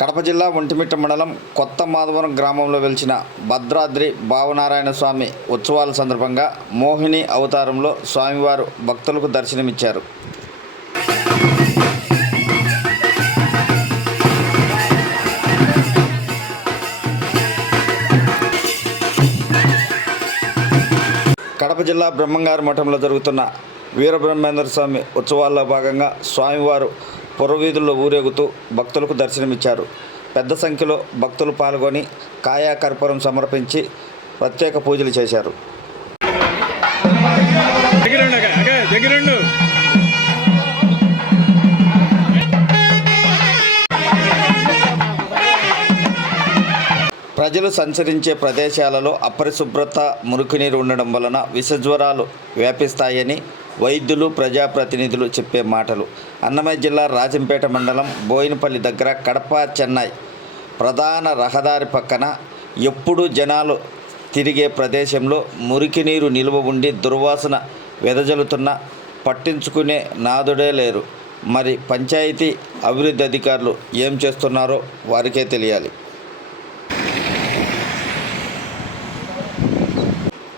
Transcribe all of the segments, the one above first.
కడప జిల్లా ఒంటిమిట్ట మండలం కొత్త మాధవరం గ్రామంలో వెలిసిన భద్రాద్రి భావనారాయణ స్వామి ఉత్సవాల సందర్భంగా మోహిని అవతారంలో స్వామివారు భక్తులకు దర్శనమిచ్చారు. కడప జిల్లా బ్రహ్మంగారి మఠంలో జరుగుతున్న వీరబ్రహ్మేంద్ర స్వామి ఉత్సవాల్లో భాగంగా స్వామివారు పురవీధుల్లో ఊరేగుతూ భక్తులకు దర్శనమిచ్చారు. పెద్ద సంఖ్యలో భక్తులు పాల్గొని కాయా కర్పూరం సమర్పించి ప్రత్యేక పూజలు చేశారు. ప్రజలు సంచరించే ప్రదేశాలలో అపరిశుభ్రత, మురుగునీరు ఉండడం వలన విషజ్వరాలు వ్యాపిస్తాయని వైద్యులు, ప్రజాప్రతినిధులు చెప్పే మాటలు. అన్నమయ్య జిల్లా రాజంపేట మండలం బోయినపల్లి దగ్గర కడప చెన్నై ప్రధాన రహదారి పక్కన ఎప్పుడూ జనాలు తిరిగే ప్రదేశంలో మురికి నీరు నిల్వ ఉండి దుర్వాసన వెదజల్లుతున్నా పట్టించుకునే నాదుడే లేరు. మరి పంచాయతీ అభివృద్ధి అధికారులు ఏం చేస్తున్నారో వారికే తెలియాలి.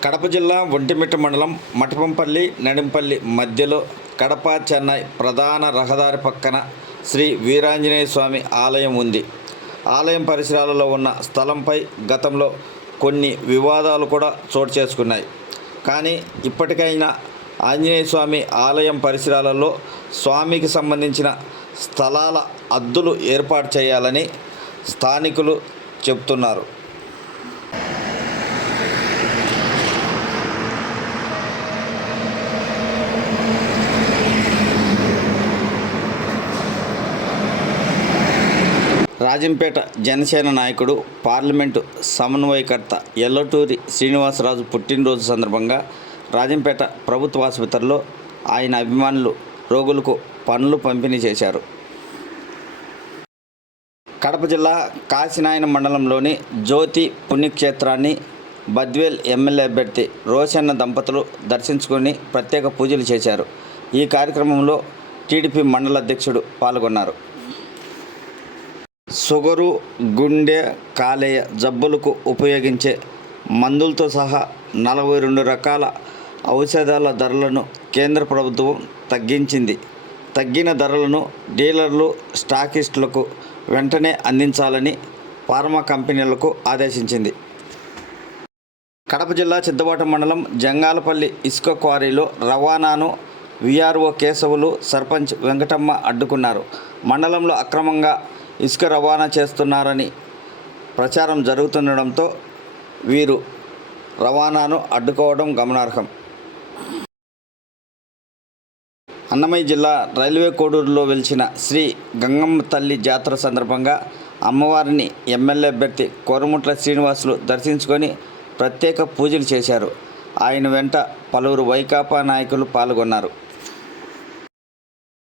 కడప జిల్లా ఒంటిమిట్ట మండలం మఠపంపల్లి, నడింపల్లి మధ్యలో కడప చెన్నై ప్రధాన రహదారి పక్కన శ్రీ వీరాంజనేయ స్వామి ఆలయం ఉంది. ఆలయం పరిసరాలలో ఉన్న స్థలంపై గతంలో కొన్ని వివాదాలు కూడా చోటు చేసుకున్నాయి. కానీ ఇప్పటికైనా ఆంజనేయ స్వామి ఆలయం పరిసరాలలో స్వామికి సంబంధించిన స్థలాల హద్దులు ఏర్పాటు చేయాలని స్థానికులు చెబుతున్నారు. రాజంపేట జనసేన నాయకుడు, పార్లమెంటు సమన్వయకర్త ఎల్లటూరి శ్రీనివాసరాజు పుట్టినరోజు సందర్భంగా రాజంపేట ప్రభుత్వ ఆసుపత్రిలో ఆయన అభిమానులు రోగులకు పండ్లు పంపిణీ చేశారు. కడప జిల్లా కాశీనాయన మండలంలోని జ్యోతి పుణ్యక్షేత్రాన్ని బద్వేల్ ఎమ్మెల్యే అభ్యర్థి రోషన్న దంపతులు దర్శించుకొని ప్రత్యేక పూజలు చేశారు. ఈ కార్యక్రమంలో టీడీపీ మండల అధ్యక్షుడు పాల్గొన్నారు. షుగరు, గుండె, కాలేయ జబ్బులకు ఉపయోగించే మందులతో సహా 42 రకాల ఔషధాల ధరలను కేంద్ర ప్రభుత్వం తగ్గించింది. తగ్గిన ధరలను డీలర్లు, స్టాకిస్టులకు వెంటనే అందించాలని ఫార్మా కంపెనీలకు ఆదేశించింది. కడప జిల్లా సిద్ధవటం మండలం జంగాలపల్లి ఇసుక క్వారీలో రవాణాను వీఆర్ఓ కేశవులు, సర్పంచ్ వెంకటమ్మ అడ్డుకున్నారు. మండలంలో అక్రమంగా ఇసుక రవాణా చేస్తున్నారని ప్రచారం జరుగుతుండడంతో వీరు రవాణాను అడ్డుకోవడం గమనార్హం. అన్నమయ్య జిల్లా రైల్వే కోడూరులో వెలిసిన శ్రీ గంగమ్మ తల్లి జాతర సందర్భంగా అమ్మవారిని ఎమ్మెల్యే అభ్యర్థి కోరముట్ల శ్రీనివాసులు దర్శించుకొని ప్రత్యేక పూజలు చేశారు. ఆయన వెంట పలువురు వైకాపా నాయకులు పాల్గొన్నారు.